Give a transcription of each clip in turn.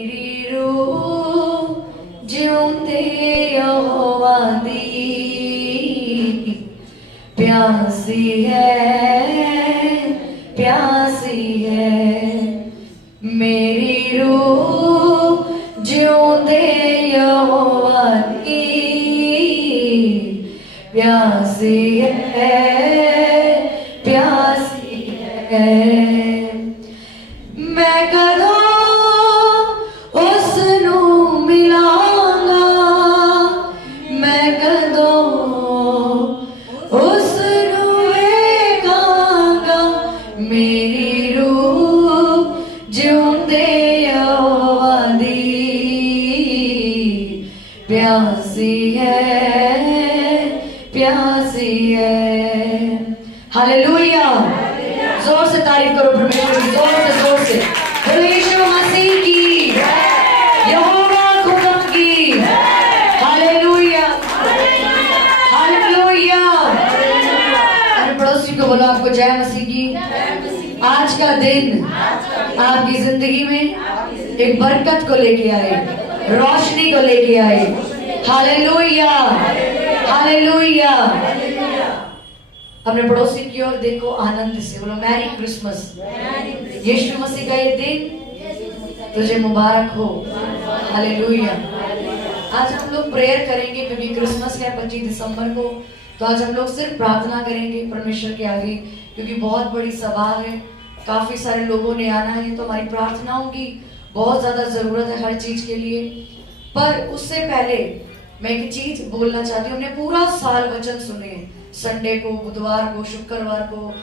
मेरी रूह जिਉਂਦੇ यहोवा दी प्यासी है मेरी रूह जिਉਂਦੇ यहोवा दी प्यासी है मैं कदों प्यासी है। हालेलुया, जोर से तारीफ करो परमेश्वर की, जोर से बोलो यीशु मसीह की, यहोवा खुदा की। Hallelujah hallelujah. अपने पड़ोसी को बोलो आपको जय मसीह की। आज का दिन आपकी जिंदगी में एक बरकत को लेके आए, रोशनी को लेके आए। Hallelujah hallelujah. अपने पड़ोसी की ओर देखो, आनंद से बोलो मैरी क्रिसमस। यीशु मसीह का ये दिन तुझे मुबारक हो। हालेलुया। आज हम लोग प्रेयर करेंगे क्योंकि क्रिसमस है 25 दिसंबर को। तो आज हम लोग सिर्फ प्रार्थना करेंगे परमेश्वर के आगे, क्योंकि बहुत बड़ी सभा है, काफी सारे लोगों ने आना है। तो हमारी प्रार्थनाओं की बहुत ज्यादा जरूरत है हर चीज के लिए। पर उससे पहले मैं एक चीज बोलना चाहती हूँ। हमने पूरा साल वचन सुने, संडे को, बुधवार को, शुक्रवार को,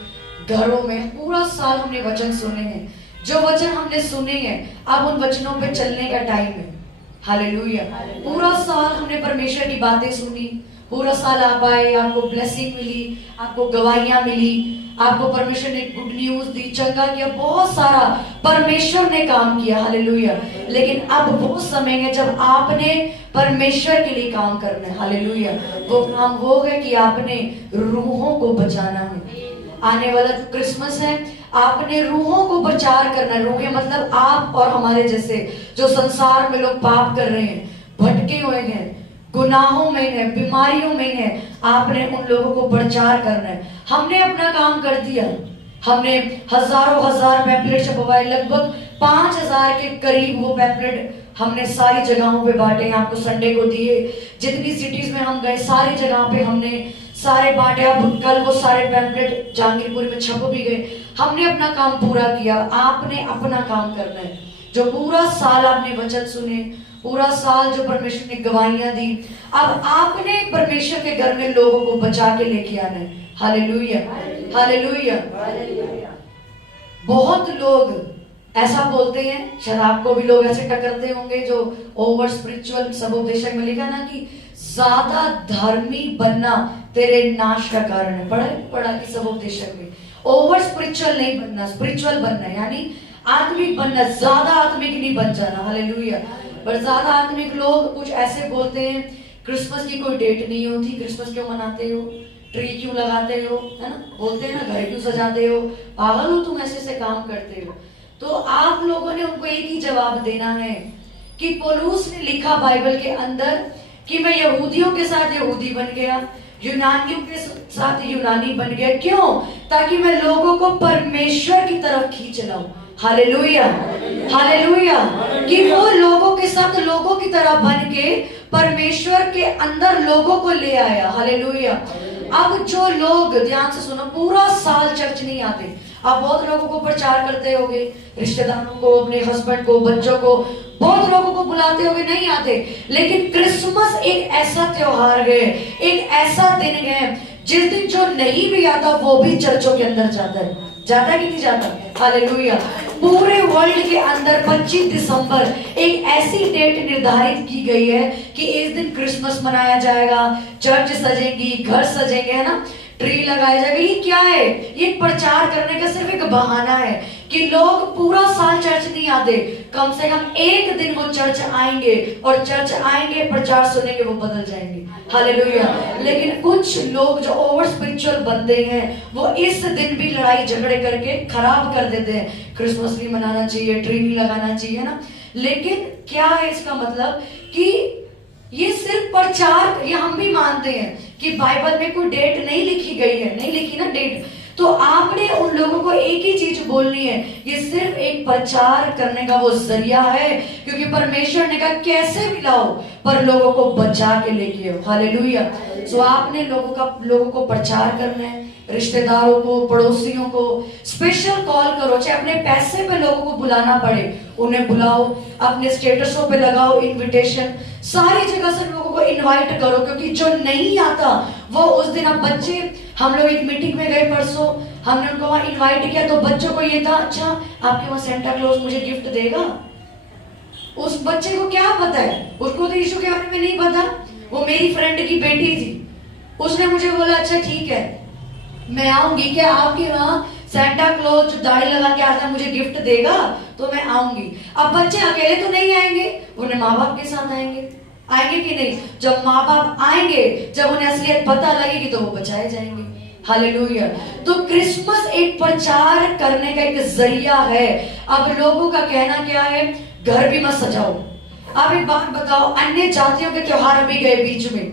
घरों में पूरा साल हमने वचन सुने हैं। जो वचन हमने सुने हैं अब उन वचनों पे चलने का टाइम है। हालेलुया। पूरा साल हमने परमेश्वर की बातें सुनी, पूरा साल आप आए, आपको ब्लेसिंग मिली, आपको गवाहियां मिली, आपको परमेश्वर ने गुड न्यूज दी, चंगा किया, बहुत सारा परमेश्वर ने काम किया। हालेलुया। लेकिन अब वो समय है जब आपने परमेश्वर के लिए काम करना है। हालेलुया। वो काम वो है कि आपने रूहों को बचाना है। आने वाला जो क्रिसमस है, आपने रूहों को प्रचार करना है। रूहें मतलब आप और हमारे जैसे जो संसार में लोग पाप कर रहे हैं, भटके हुए हैं, गुनाहों में है, बीमारियों में है, आपने उन लोगों को प्रचार करना है। हमने अपना काम कर दिया। हमने हजार पैम्पलेट छपवाए, लगभग 5000 के करीब वो पैम्पलेट हमने सारी जगहों पे बांटे, आपको संडे को दिए। जितनी सिटीज में हम गए सारी जगह पे हमने सारे बांटे। अब कल वो सारे पैम्पलेट जहांगीरपुर में छप भी गए। हमने अपना काम पूरा किया, आपने अपना काम करना है। जो पूरा साल आपने वचन सुने, पूरा साल जो परमेश्वर ने गवाहियां दी, अब आपने परमेश्वर के घर में लोगों को बचा के लेके आना है। Hallelujah hallelujah. बहुत लोग ऐसा बोलते हैं, शायद आपको भी लोग ऐसे टकरते होंगे, जो ओवर स्पिरिचुअल, सबोपदेशक में लिखा ना कि ज्यादा धर्मी बनना तेरे नाश का कारण है। पढ़ा कि सबोपदेशक में ओवर स्पिरिचुअल नहीं बनना, स्पिरिचुअल बनना है, यानी आत्मिक बनना, ज्यादा आत्मिक नहीं बन जाना। हालेलुया। पर ज्यादा आत्मिक लोग कुछ ऐसे बोलते हैं, क्रिसमस की कोई डेट नहीं होती, क्रिसमस क्यों मनाते हो, ट्री क्यों लगाते हो, है ना, बोलते हैं ना, घर क्यों सजाते हो, पागल हो तुम, ऐसे काम करते हो। तो आप लोगों ने उनको एक ही जवाब देना है कि पौलुस ने लिखा बाइबल के अंदर कि मैं यहूदियों के साथ यहूदी बन गया, यूनानियों के साथ यूनानी बन गया। क्यों? ताकि मैं लोगों को परमेश्वर की तरफ खींच लाऊं। Hallelujah hallelujah. कि वो लोगों के साथ लोगों की तरह बन के परमेश्वर के अंदर लोगों को ले आया। हालेलुया। अब जो लोग, ध्यान से सुनो, पूरा साल चर्च नहीं आते, आप बहुत लोगों को प्रचार करते होगे, रिश्तेदारों को, अपने हस्बैंड को, बच्चों को, बहुत लोगों को बुलाते होगे, नहीं आते। लेकिन क्रिसमस एक ऐसा त्योहार है, एक ऐसा दिन है जिस दिन जो नहीं भी आता वो भी चर्चों के अंदर जाता है। जाता कि नहीं जाता? हालेलुया। पूरे वर्ल्ड के अंदर 25 दिसंबर एक ऐसी डेट निर्धारित की गई है कि इस दिन क्रिसमस मनाया जाएगा, चर्च सजेंगी, घर सजेंगे, है ना। ट्री लगाया जाएगा। ये क्या है? ये प्रचार करने का सिर्फ एक बहाना है कि लोग पूरा साल चर्च नहीं आते, कम से कम एक दिन वो चर्च आएंगे, और चर्च आएंगे, प्रचार सुनेंगे, वो बदल जाएंगे। हालेलुया। लेकिन कुछ लोग जो ओवर स्पिरिचुअल बंदे हैं, वो इस दिन भी लड़ाई झगड़े करके खराब कर देते हैं। क्रिसमस नहीं मनाना चाहिए, ट्री नहीं लगाना चाहिए ना। लेकिन क्या है इसका मतलब कि ये सिर्फ प्रचार, ये हम भी मानते हैं कि बाइबल में कोई डेट नहीं लिखी गई है, नहीं लिखी ना डेट, तो आपने उन लोगों को एक ही चीज बोलनी है, ये सिर्फ एक प्रचार करने का वो जरिया है, क्योंकि परमेश्वर ने कहा कैसे भी लाओ पर लोगों को बचा के लेके आओ। हालेलुया। सो आपने लोगों को प्रचार करना है, रिश्तेदारों को, पड़ोसियों को स्पेशल कॉल करो, चाहे अपने पैसे पे लोगों को बुलाना पड़े, उन्हें बुलाओ, अपने स्टेटसों पे लगाओ इनविटेशन, सारी जगह से लोगों को इनवाइट करो, क्योंकि जो नहीं आता वो उस दिन, अब बच्चे, हम लोग एक मीटिंग में गए परसों, हमने उनको वहां इनवाइट किया, तो बच्चों को ये था, अच्छा आपके वहां सेंटा क्लॉज मुझे गिफ्ट देगा। उस बच्चे को क्या पता है, उसको तो यीशु के बारे में नहीं पता। वो मेरी फ्रेंड की बेटी थी, उसने मुझे बोला अच्छा ठीक है मैं आऊंगी, क्या आपके वहां सेंटा क्लॉज जो दाढ़ी लगा के आता है मुझे गिफ्ट देगा, तो मैं आऊंगी। अब बच्चे अकेले तो नहीं आएंगे, उन्हें माँ बाप के साथ आएंगे कि नहीं? जब माँ बाप आएंगे, जब उन्हें असलियत पता लगेगी, तो वो बचाए जाएंगे। हालेलुया। तो क्रिसमस एक प्रचार करने का एक जरिया है। अब लोगों का कहना क्या है, घर भी मत सजाओ। अब एक बात बताओ, अन्य जातियों के त्योहार भी गए बीच में,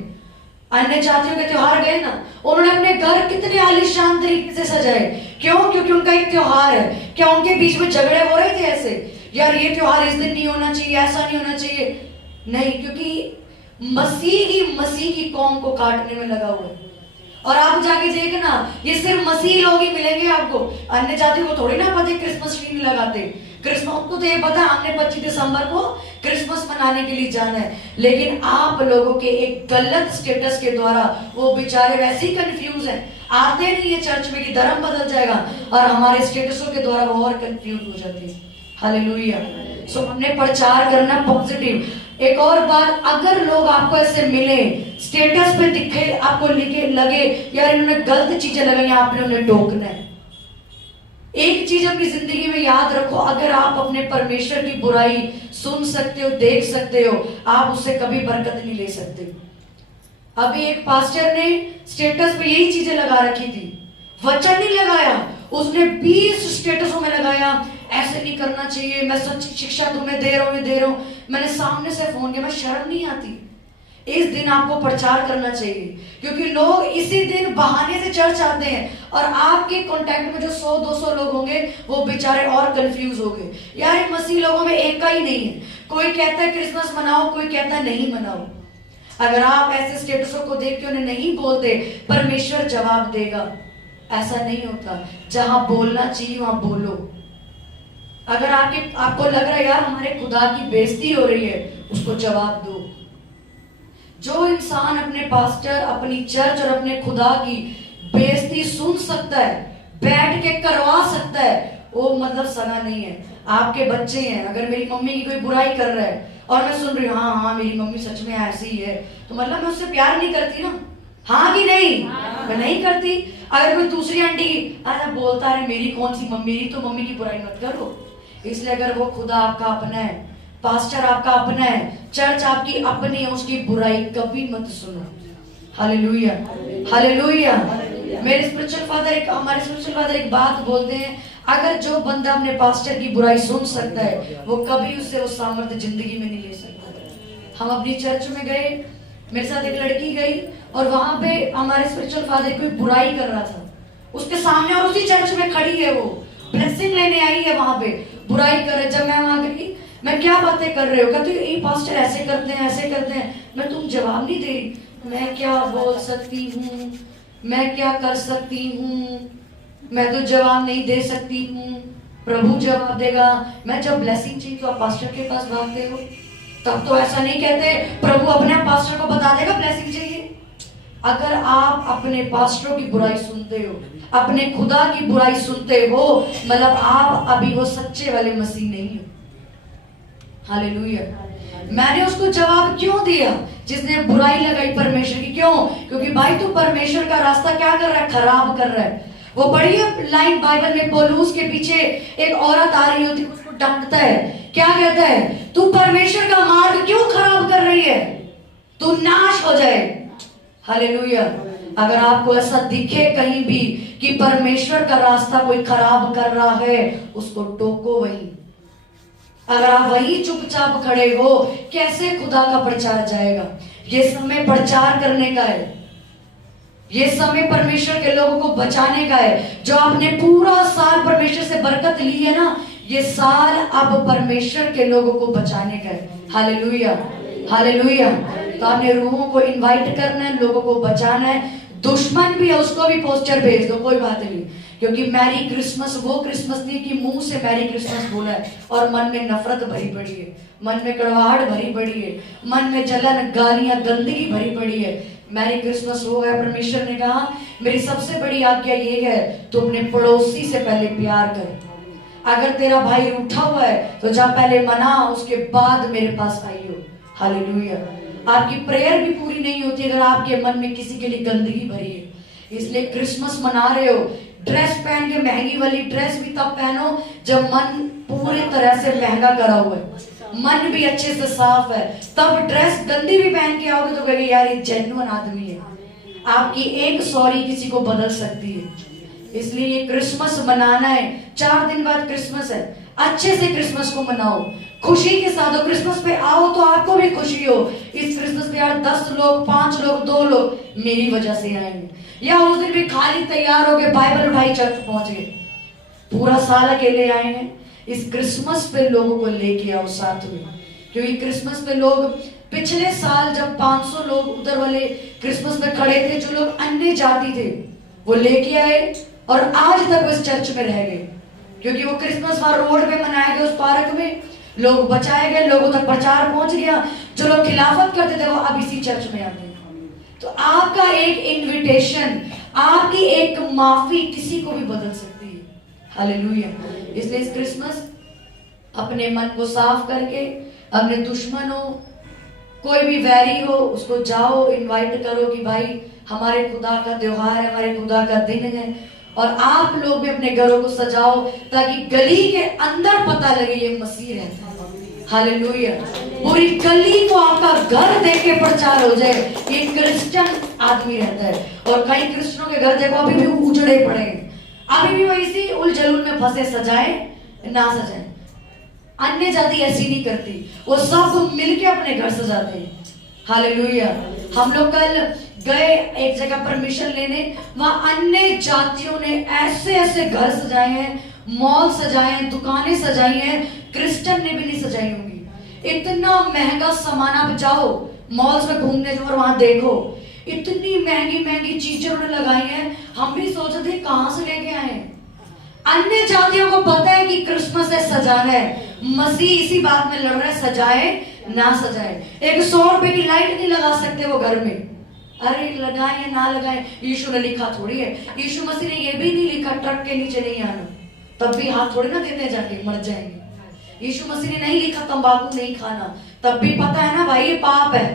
अन्य जातियों के त्योहार गए ना, उन्होंने अपने घर कितने आलीशान तरीके से सजाए। क्यों? क्योंकि उनका एक त्योहार है। क्या उनके बीच में झगड़े हो रहे थे ऐसे, यार ये त्योहार इस दिन नहीं होना चाहिए, ऐसा नहीं होना चाहिए? नहीं, क्योंकि मसीह की कौम को काटने में लगा हुआ है। और आप जाके देखना, ये सिर्फ मसीह लोग ही मिलेंगे आपको, अन्य जाति को थोड़ी ना पता क्रिसमस ट्री नहीं लगाते। क्रिसमस को तो ये पता हमने 25 दिसंबर को क्रिसमस मनाने के लिए जाना है, लेकिन आप लोगों के एक गलत स्टेटस के द्वारा वो बेचारे वैसे ही कंफ्यूज हैं, आते नहीं है चर्च में कि धर्म बदल जाएगा, और हमारे स्टेटसों के द्वारा वो और कंफ्यूज हो जाती है। हालेलुया। सो हमने प्रचार करना पॉजिटिव। एक और बात, अगर लोग आपको ऐसे मिले, स्टेटस पे दिखे, आपको लिखे लगे यार इन्होंने गलत चीजें लगाई, आपने उन्हें टोकना है। एक चीज अपनी जिंदगी में याद रखो, अगर आप अपने परमेश्वर की बुराई सुन सकते हो, देख सकते हो, आप उससे कभी बरकत नहीं ले सकते। अभी एक पास्टर ने स्टेटस पे यही चीजें लगा रखी थी, वचन नहीं लगाया, उसने 20 स्टेटसों में लगाया ऐसे नहीं करना चाहिए, मैं सच्ची शिक्षा तुम्हें दे रहा हूं। मैंने सामने से फोन किया, मैं शर्म नहीं आती? इस दिन आपको प्रचार करना चाहिए, क्योंकि लोग इसी दिन बहाने से चर्च आते हैं, और आपके कांटेक्ट में जो 100-200 लोग होंगे वो बेचारे और कंफ्यूज हो गए। यार मसीह लोगों में एक का ही नहीं है, कोई कहता है क्रिसमस मनाओ, कोई कहता है नहीं मनाओ। अगर आप ऐसे स्टेटसों को देख के उन्हें नहीं बोलते, परमेश्वर जवाब देगा। ऐसा नहीं होता, जहां बोलना चाहिए वहां बोलो। अगर आपको लग रहा है यार हमारे खुदा की बेइज्जती हो रही है, उसको जवाब दो। जो इंसान अपने पास्टर, अपनी चर्च और अपने खुदा की बेइज्जती सुन सकता है, बैठ के करवा सकता है, वो मतलब सगा नहीं है। आपके बच्चे हैं, अगर मेरी मम्मी की कोई बुराई कर रहा है और मैं सुन रही हूँ हाँ मेरी मम्मी सच में ऐसी ही है, तो मतलब मैं उससे प्यार नहीं करती ना? हाँ कि नहीं? मैं नहीं करती। अगर कोई दूसरी आंटी अरे बोलता है मेरी कौन सी मम्मी, तो मम्मी की बुराई मत करो। इसलिए अगर वो खुदा आपका अपना है, पास्टर आपका अपना है, चर्च आपकी अपनी है, उसकी बुराई कभी मत सुनो। Hallelujah, hallelujah. हमारे स्पिरिचुअल फादर एक बात बोलते हैं, अगर जो बंदा अपने पास्टर की बुराई सुन सकता है, वो कभी उससे वो सामर्थ्य जिंदगी में नहीं ले सकता। हम अपनी चर्च में गए, मेरे साथ एक लड़की गई, और वहां पे हमारे स्पिरिचुअल फादर कोई बुराई कर रहा था उसके सामने, और उसी चर्च में खड़ी है, वो ब्लेसिंग लेने आई है, वहां पे बुराई कर रहे। जब मैं वहां गई, मैं क्या बातें कर रहे हो, कहते ये पास्टर ऐसे करते हैं, ऐसे करते हैं। मैं तुम जवाब नहीं दे रही, मैं क्या बोल सकती हूँ, मैं क्या कर सकती हूँ, मैं तो जवाब नहीं दे सकती हूँ, प्रभु जवाब देगा। मैं जब ब्लेसिंग चाहिए तो आप पास्टर के पास भागते हो, तब तो ऐसा नहीं कहते प्रभु अपने पास्टर को बता देगा ब्लेसिंग चाहिए। अगर आप अपने पास्टरों की बुराई सुनते हो, अपने खुदा की बुराई सुनते हो, मतलब आप अभी वो सच्चे वाले मसीह नहीं हो। हालेलुया। मैंने उसको जवाब क्यों दिया जिसने बुराई लगाई परमेश्वर की? क्यों? क्योंकि भाई तू परमेश्वर का रास्ता क्या कर रहा है? खराब कर रहा है। वो पढ़िए लाइन बाइबल में, पौलुस के पीछे एक औरत आ रही होती, उसको डांटता है, क्या कहता है? तू परमेश्वर का मार्ग क्यों खराब कर रही है? तू नाश हो जाए। हालेलुया। अगर आपको ऐसा दिखे कहीं भी कि परमेश्वर का रास्ता कोई खराब कर रहा है, उसको टोको वहीं। अगर आप वहीं चुपचाप खड़े हो, कैसे खुदा का प्रचार जाएगा? ये समय प्रचार करने का है, ये समय परमेश्वर के लोगों को बचाने का है। जो आपने पूरा साल परमेश्वर से बरकत ली है ना, ये साल अब परमेश्वर के लोगों को बचाने का है। Hallelujah, hallelujah. तो आपने रूहों को इनवाइट करना है, लोगों को बचाना है। दुश्मन भी है, उसको भी पोस्टर भेज दो, कोई बात नहीं। क्योंकि मैरी क्रिसमस वो क्रिसमस नहीं कि मुंह से मैरी क्रिसमस बोला है और मन में नफरत भरी पड़ी है, मन में कड़वाहट भरी पड़ी है, मन में जलन, गालियां, गंदगी भरी पड़ी है। मैरी क्रिसमस हो गया। परमेश्वर ने कहा मेरी सबसे बड़ी आज्ञा ये है, तू अपने पड़ोसी से पहले प्यार कर। अगर तेरा भाई रूठा हुआ है तो जा पहले मना, उसके बाद मेरे पास आइयो। हालेलुया। आपकी प्रेयर भी पूरी नहीं होती अगर आपके मन में किसी के लिए गंदगी भरी है। इसलिए क्रिसमस मना रहे हो, ड्रेस पहन के महंगी वाली ड्रेस भी तब पहनो जब मन पूरी तरह से महंगा करा हुआ है, मन भी अच्छे से साफ है। तब ड्रेस गंदी भी पहन के आओगे तो कहेंगे यार ये जेन्युइन आदमी है। आपकी एक सॉरी किसी को बदल सकती है। इसलिए ये क्रिसमस मनाना है। 4 दिन बाद क्रिसमस है, अच्छे से क्रिसमस को मनाओ, खुशी के साथ। क्रिसमस पे आओ तो आपको भी खुशी हो। इस क्रिसमस पे यार 10 लोग, 5 लोग, 2 लोग मेरी वजह से आएंगे, या उस दिन भी खाली तैयार हो गए, बाइबल उठाई, चर्च पहुंच गए, पूरा साल अकेले आए हैं। इस क्रिसमस पे लोगों को लेके आओ साथ में। क्योंकि क्रिसमस पे लोग, पिछले साल जब 500 लोग उधर वाले क्रिसमस में खड़े थे, जो लोग अन्य जाति थे वो लेके आए और आज तक वो इस चर्च में रह गए। क्योंकि वो क्रिसमस वहां रोड पे मनाया गया, उस पार्क में लोग बचाए गए, लोगों तक प्रचार पहुंच गया। जो लोग खिलाफत करते थे वो अब इसी चर्च में आ गए। तो आपका एक इनविटेशन, आपकी एक माफी किसी को भी बदल सकती है। हालेलुया। इसलिए इस क्रिसमस अपने मन को साफ करके, अपने दुश्मन हो, कोई भी वैरी हो, उसको जाओ इनवाइट करो कि भाई हमारे खुदा का त्योहार है, हमारे खुदा का दिन है। और आप लोग भी अपने घरों को सजाओ ताकि गली के अंदर पता लगे ये मसीह रहता है। हालेलुया। पूरी गली को आपका घर देख के प्रचार हो जाए ये क्रिश्चियन आदमी रहता है। और कई क्रिश्चियनों के घर देखो अभी भी उजड़े पड़े हैं, अभी भी वो इसी उलझुल में फंसे, सजाए ना सजाए। अन्य जाति ऐसी नहीं करती, वो सब मिलके अपने घर सजाते हैं। हालेलुया। हम लोग कल गए एक जगह परमिशन लेने, वहां अन्य जातियों ने ऐसे ऐसे घर सजाए हैं, मॉल सजाए हैं, दुकानें सजाई हैं, क्रिश्चियन ने भी नहीं सजाई होंगी। इतना महंगा सामान, आप जाओ मॉल्स में घूमने जाओ और वहां देखो इतनी महंगी महंगी चीजें उन्होंने लगाई हैं। हम भी सोचते थे कहां से लेके आए। अन्य जातियों को पता है कि क्रिसमस है, सजाना है। मसीह इसी बात में लड़ रहा है, सजाए ना सजाए। एक 100 रुपए की लाइट नहीं लगा सकते वो घर में, अरे लगाए या ना लगाए, यीशु ने लिखा थोड़ी है। यीशु मसीह ने ये भी नहीं लिखा ट्रक के नीचे नहीं आना, तब भी हाथ थोड़ी ना देते जाके, मर जाएंगे। यीशु मसीह ने नहीं लिखा तंबाकू नहीं खाना, तब भी पता है ना भाई ये पाप है।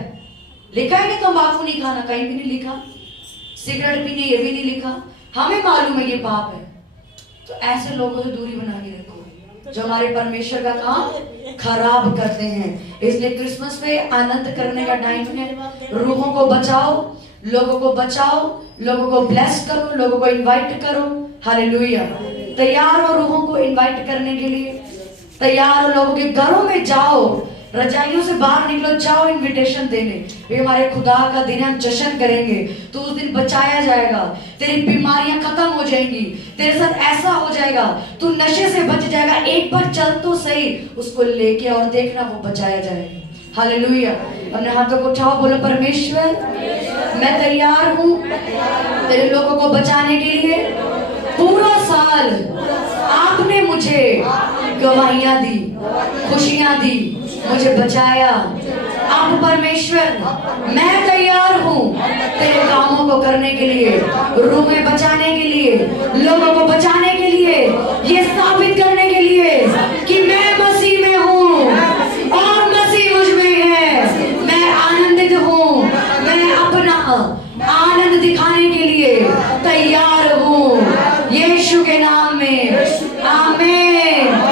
लिखा है कि तंबाकू नहीं खाना, कहीं भी नहीं लिखा। सिगरेट पीने ये भी नहीं लिखा, हमें मालूम है ये पाप है। तो ऐसे लोगों से दूरी बना के रखो जो हमारे परमेश्वर का काम खराब करते हैं। इसलिए क्रिसमस पे आनंद करने का टाइम है। रूहों को बचाओ, लोगों को बचाओ, लोगों को ब्लेस करो, लोगों को इनवाइट करो। हालेलुया। तैयार हो रूहों को इनवाइट करने के लिए, तैयार हो, लोगों के घरों में जाओ, रजाइयों से बाहर निकलो, जाओ इनविटेशन देने। ये हमारे खुदा का दिन है, हम जश्न करेंगे। तो उस दिन बचाया जाएगा, तेरी बीमारियां खत्म हो जाएंगी, तेरे साथ ऐसा हो जाएगा, तू नशे से बच जाएगा। एक बार चल तो सही, उसको लेके और देखना वो बचाया जाएगा। हालेलुया। अपने हाथों को उठाओ, बोलो परमेश्वर मैं तैयार हूँ तेरे लोगों को बचाने के लिए। पूरा साल आपने मुझे गवाहियां दी, खुशियां दी, मुझे बचाया। अब परमेश्वर मैं तैयार हूँ तेरे कामों को करने के लिए, रूहें बचाने के लिए, लोगों को बचाने के लिए। ये साबित